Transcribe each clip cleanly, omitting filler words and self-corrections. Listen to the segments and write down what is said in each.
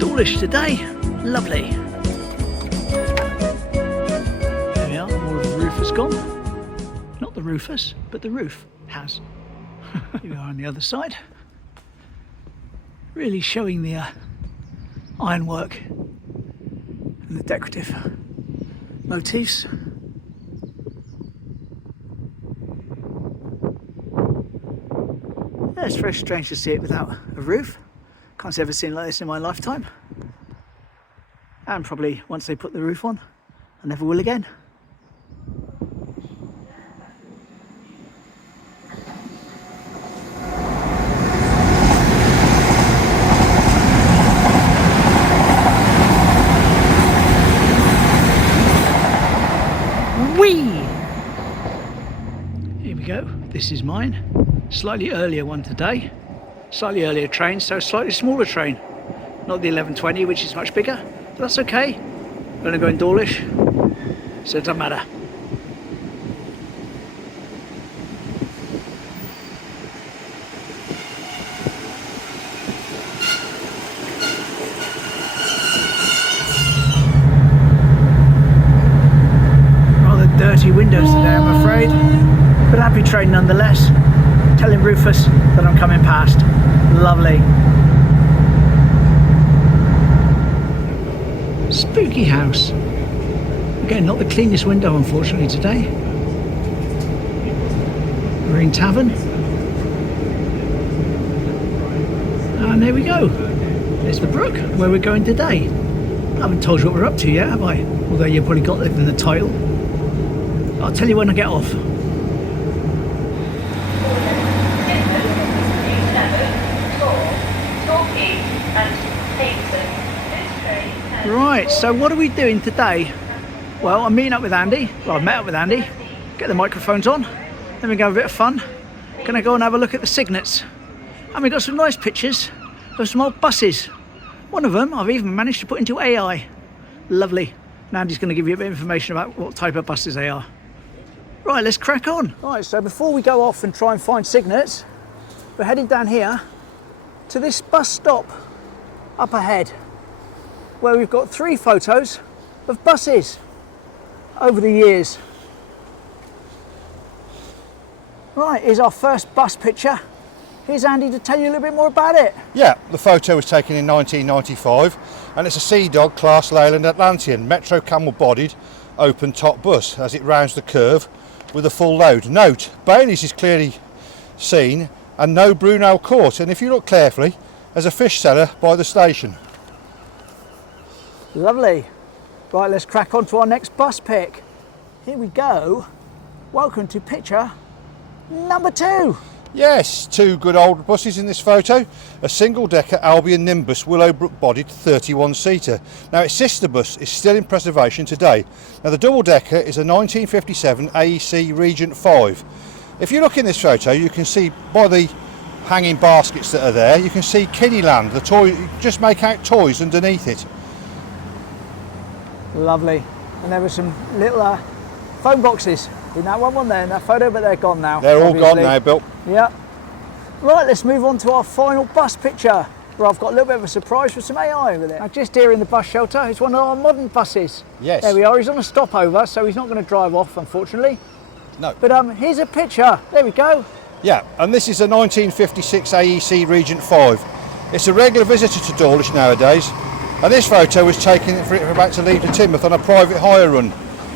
Dawlish today, lovely. There we are, more of the roof has gone. Not the roofers, but the roof has. Here we are on the other side. Really showing the ironwork and the decorative motifs. Yeah, it's very strange to see it without a roof. Can't say I've ever seen like this in my lifetime. And probably once they put the roof on, I never will again. Whee! Here we go, this is mine. Slightly earlier one today. Slightly earlier train, so slightly smaller train. Not the 1120, which is much bigger, but that's okay. I'm gonna go in Dawlish, so it doesn't matter. Rather dirty windows today, I'm afraid, but happy train nonetheless. Telling Rufus that I'm coming past. Lovely. Spooky house. Again, not the cleanest window unfortunately today. Marine Tavern. And there we go. There's the brook, where we're going today. I haven't told you what we're up to yet, have I? Although you've probably got it in the title. I'll tell you when I get off. Right, so what are we doing today? Well, I'm meeting up with Andy. Well, I've met up with Andy. Get the microphones on. Then we're going to have a bit of fun. Gonna go and have a look at the Cygnets. And we've got some nice pictures of some old buses. One of them I've even managed to put into AI. Lovely. And Andy's going to give you a bit of information about what type of buses they are. Right, let's crack on. Right, so before we go off and try and find Cygnets, we're heading down here to this bus stop up ahead, where we've got 3 photos of buses over the years. Right, here's our first bus picture. Here's Andy to tell you a little bit more about it. Yeah, the photo was taken in 1995 and it's a Sea Dog Class Leyland Atlantean Metro camel bodied open top bus as it rounds the curve with a full load. Note, Bailey's is clearly seen and no Brunel Court, and if you look carefully, there's a fish cellar by the station. Lovely. Right, let's crack on to our next bus pic. Here we go. Welcome to picture number 2. Yes, 2 good old buses in this photo. A single decker Albion Nimbus Willowbrook bodied 31 seater. Now its sister bus is still in preservation today. Now the double decker is a 1957 AEC Regent 5. If you look in this photo, you can see by the hanging baskets that are there, you can see Kiddieland, the toy, just make out toys underneath it. Lovely. And there were some little phone boxes in that one there in that photo, but they're gone now. They're all gone now, Bill. Yeah. Right, let's move on to our final bus picture, where I've got a little bit of a surprise with some AI with it. Now, just here in the bus shelter is one of our modern buses. Yes. There we are. He's on a stopover, so he's not going to drive off, unfortunately. No. But here's a picture. There we go. Yeah, and this is a 1956 AEC Regent 5. It's a regular visitor to Dawlish nowadays, and this photo was taken for it about to leave to Timoth on a private hire run.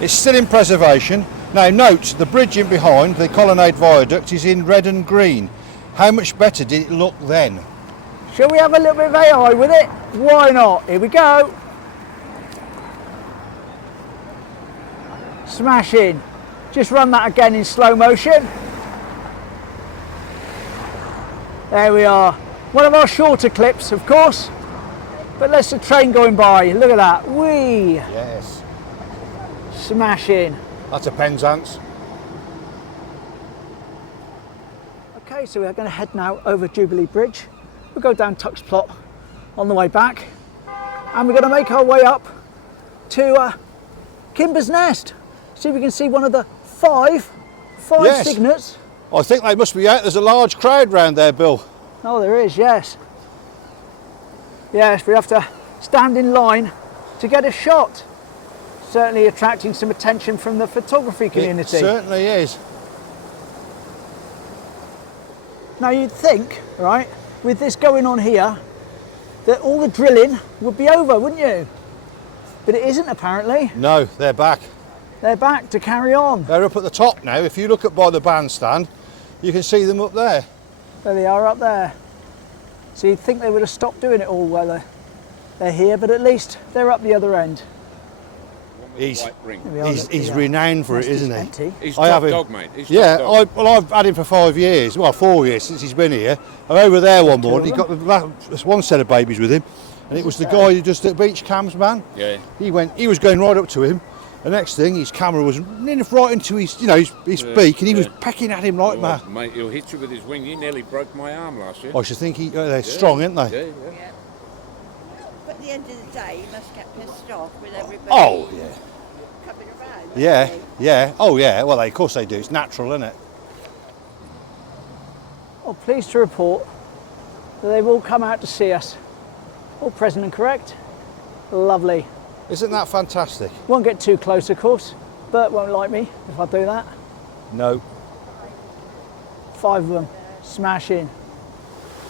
It's still in preservation. Now note, the bridge in behind, the colonnade viaduct, is in red and green. How much better did it look then? Shall we have a little bit of AI with it? Why not? Here we go. Smashing. Just run that again in slow motion. There we are. One of our shorter clips, of course. But there's a train going by. Look at that. Whee! Yes. Smashing. That's a Penzance. Okay, so we're going to head now over Jubilee Bridge. We'll go down Tuck's Plot on the way back. And we're going to make our way up to Kimber's Nest. See if we can see one of the five Yes. Cygnets. I think they must be out. There's a large crowd round there, Bill. Oh, there is, yes. Yes, we have to stand in line to get a shot. Certainly attracting some attention from the photography community. It certainly is. Now you'd think, right, with this going on here, that all the drilling would be over, wouldn't you? But it isn't apparently. No, they're back. They're back to carry on. They're up at the top now. If you look up by the bandstand, you can see them up there. There they are up there. So you'd think they would have stopped doing it all while they're here, but at least they're up the other end. He's renowned for it, isn't he? He's top dog, mate. He's yeah, top dog. I've had him for 5 years. Well, 4 years since he's been here. I'm over there one morning. He got one set of babies with him, and it was the guy who does the beach cams, man. Yeah. He was going right up to him. The next thing, his camera was right into his beak, and he was pecking at him like that. Mate, he'll hit you with his wing. He nearly broke my arm last year. I should think they're strong, aren't they? Yeah. But at the end of the day, you must get pissed off with everybody. Oh, yeah. Coming around. Yeah. Oh, yeah. Well, of course they do. It's natural, isn't it? Well, pleased to report that they've all come out to see us. All present and correct. Lovely. Isn't that fantastic? Won't get too close, of course. Bert won't like me if I do that. No. 5 of them. Smash in.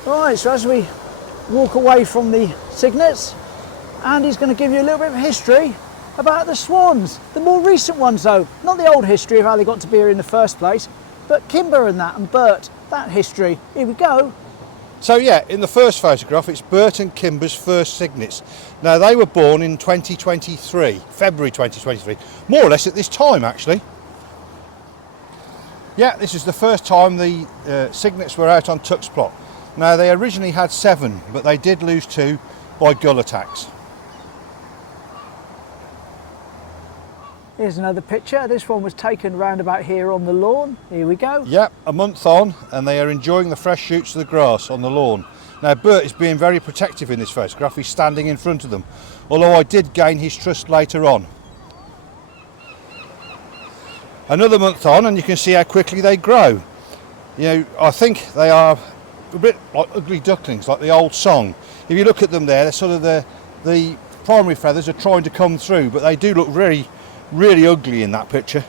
Right, so as we walk away from the Cygnets, Andy's going to give you a little bit of history about the swans. The more recent ones though, not the old history of how they got to be here in the first place, but Kimber and that, and Bert, that history. Here we go. So yeah, in the first photograph, it's Bert and Kimber's first cygnets. Now they were born in 2023, February 2023, more or less at this time actually. Yeah, this is the first time the cygnets were out on Tuck's plot. Now they originally had 7, but they did lose 2 by gull attacks. Here's another picture. This one was taken round about here on the lawn. Here we go. Yep, a month on, and they are enjoying the fresh shoots of the grass on the lawn. Now Bert is being very protective in this photograph. He's standing in front of them, although I did gain his trust later on. Another month on, and you can see how quickly they grow. You know, I think they are a bit like ugly ducklings, like the old song. If you look at them there, they're sort of the primary feathers are trying to come through, but they do look really ugly in that picture.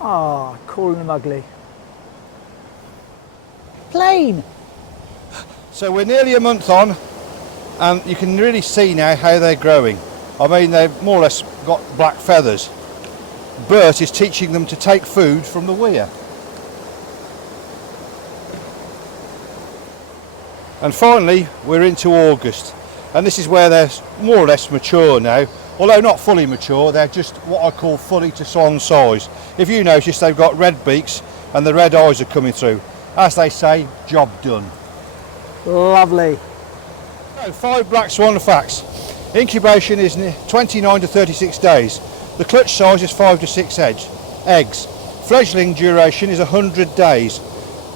Ah, calling them ugly. Plain. So we're nearly a month on, and you can really see now how they're growing. I mean, they've more or less got black feathers. Bert is teaching them to take food from the weir. And finally, we're into August, and this is where they're more or less mature now. Although not fully mature, they're just what I call fully to swan size. If you notice, they've got red beaks and the red eyes are coming through. As they say, job done. Lovely. So, 5 black swan facts. Incubation is 29 to 36 days. The clutch size is 5 to 6 eggs. Fledgling duration is 100 days.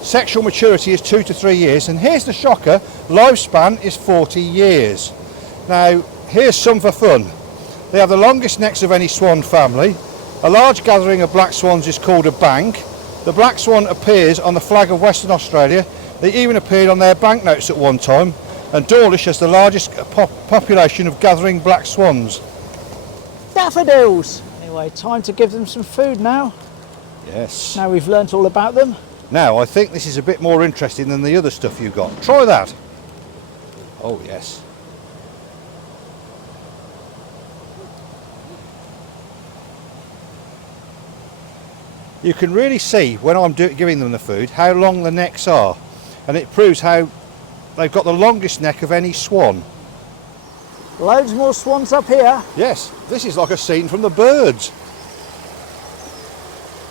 Sexual maturity is 2 to 3 years. And here's the shocker, lifespan is 40 years. Now, here's some for fun. They have the longest necks of any swan family. A large gathering of black swans is called a bank. The black swan appears on the flag of Western Australia. They even appeared on their banknotes at one time. And Dawlish has the largest population of gathering black swans. Daffodils. Anyway, time to give them some food now. Yes. Now we've learnt all about them. Now I think this is a bit more interesting than the other stuff you've got. Try that. Oh yes. You can really see when I'm giving them the food how long the necks are, and it proves how they've got the longest neck of any swan. Loads more swans up here. Yes, this is like a scene from the birds.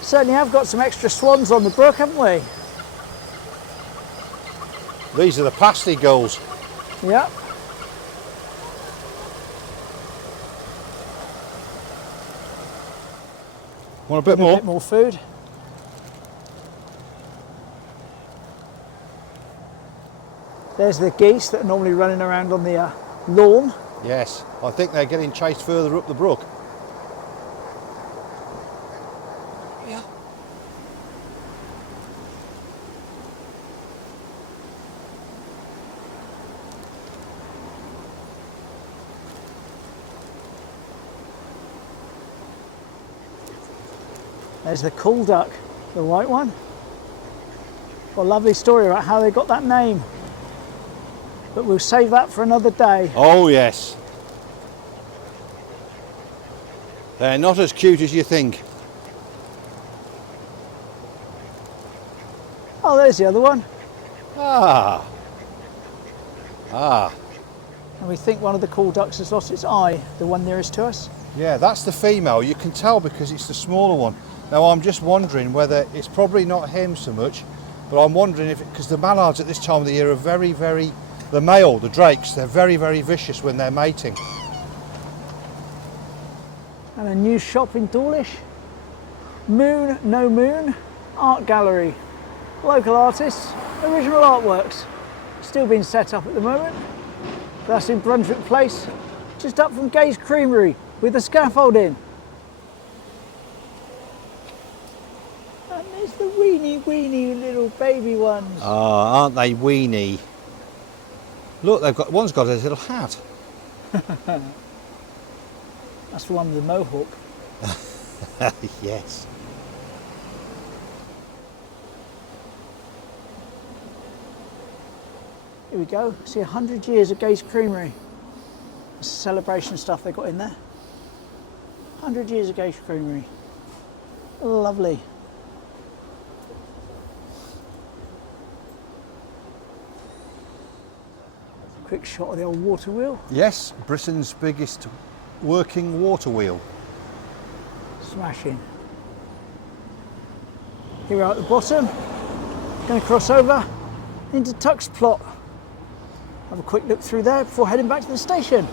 Certainly have got some extra swans on the brook, haven't we? These are the pasty gulls. Yep. Want a bit A more? bit more food. There's the geese that are normally running around on the lawn. Yes, I think they're getting chased further up the brook. Yeah. There's the cool duck, the white one. Got a lovely story about how they got that name. But we'll save that for another day. Oh yes. They're not as cute as you think. Oh, there's the other one. Ah. Ah. And we think one of the cool ducks has lost its eye, the one nearest to us. Yeah, that's the female. You can tell because it's the smaller one. Now I'm just wondering whether it's probably not him so much, but I'm wondering if, because the mallards at this time of the year are very, the male, the drakes, they're very, very vicious when they're mating. And a new shop in Dawlish. Moon, No Moon, art gallery. Local artists, original artworks. Still being set up at the moment. That's in Brunswick Place, just up from Gay's Creamery with the scaffolding. And there's the weeny little baby ones. Ah, aren't they weenie? Look, one's got a little hat. That's the one with the mohawk. Yes. Here we go. See 100 years of Gay's Creamery. It's celebration stuff they got in there. 100 years of Gay's Creamery. Lovely. Quick shot of the old water wheel. Yes, Britain's biggest working water wheel. Smashing. Here we are at the bottom. Going to cross over into Tuck's plot. Have a quick look through there before heading back to the station.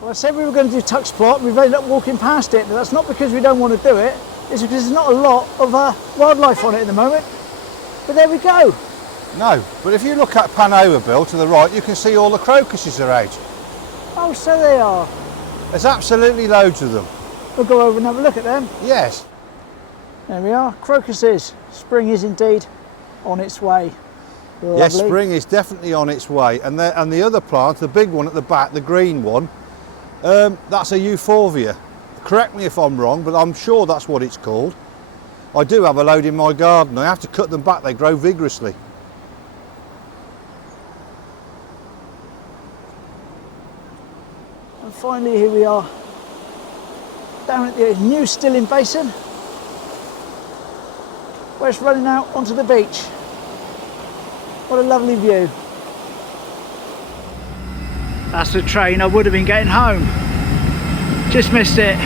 Well, I said we were going to do Tuck's plot. We've ended up walking past it, but that's not because we don't want to do it. It's because there's not a lot of wildlife on it at the moment. But there we go. No, but if you look at Panover, Bill, to the right, you can see all the crocuses are out. Oh, so they are. There's absolutely loads of them. We'll go over and have a look at them. Yes. There we are, crocuses. Spring is indeed on its way. Lovely. Yes, spring is definitely on its way. And the other plant, the big one at the back, the green one, that's a euphorbia. Correct me if I'm wrong, but I'm sure that's what it's called. I do have a load in my garden. I have to cut them back, they grow vigorously. And finally, here we are down at the new Stilling Basin, where it's running out onto the beach. What a lovely view. That's the train I would have been getting home. Just missed it.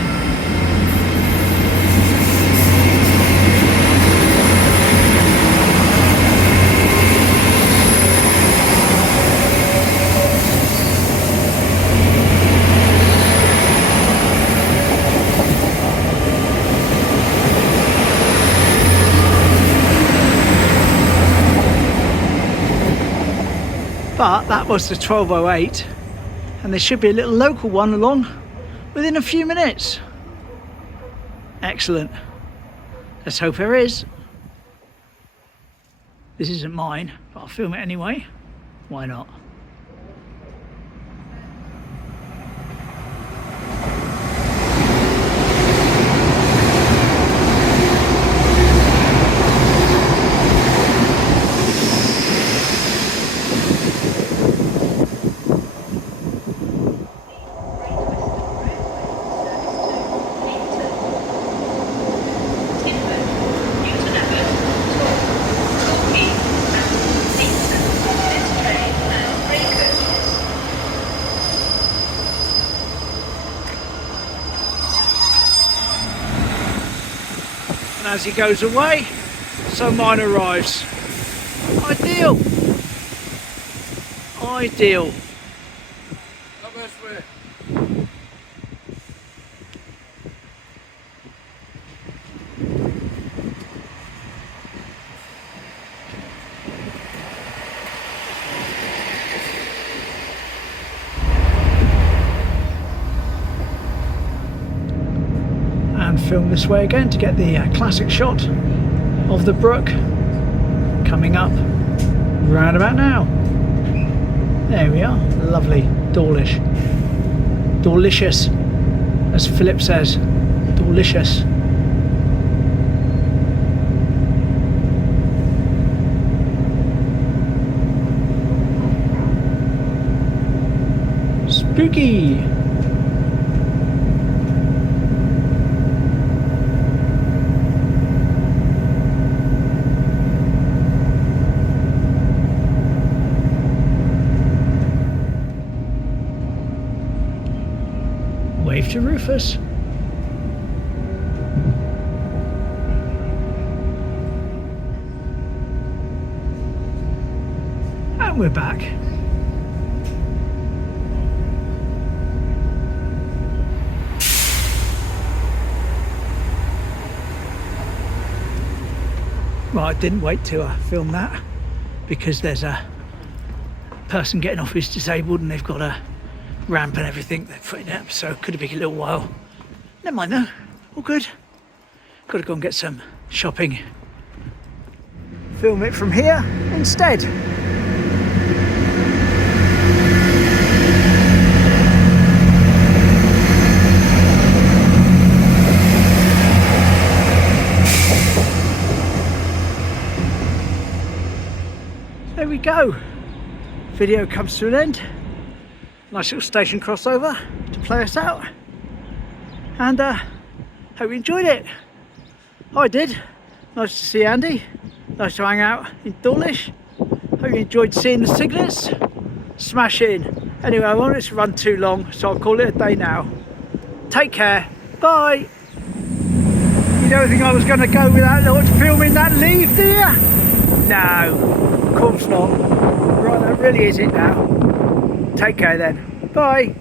But that was the 12:08, and there should be a little local one along within a few minutes. Excellent. Let's hope there is. This isn't mine, but I'll film it anyway. Why not? As he goes away, so mine arrives. Ideal. Ideal. And film this way again to get the classic shot of the brook coming up round about now. There we are, lovely Dawlish. Dawlicious, as Philip says, Dawlicious. Spooky. Wave to Rufus. And we're back. Well, I didn't wait to film that because there's a person getting off who's disabled and they've got a ramp and everything they're putting up, so it could have been a little while. Never mind though, all good. Got to go and get some shopping. Film it from here instead. There we go. Video comes to an end. Nice little station crossover to play us out. And hope you enjoyed it. I did. Nice to see Andy. Nice to hang out in Dawlish. Hope you enjoyed seeing the Cygnets. Smash in. Anyway, I won't let this run too long, so I'll call it a day now. Take care. Bye. You don't think I was going to go without filming that leaf, do you? No, of course not. Right, that really is it now. Take care then. Bye.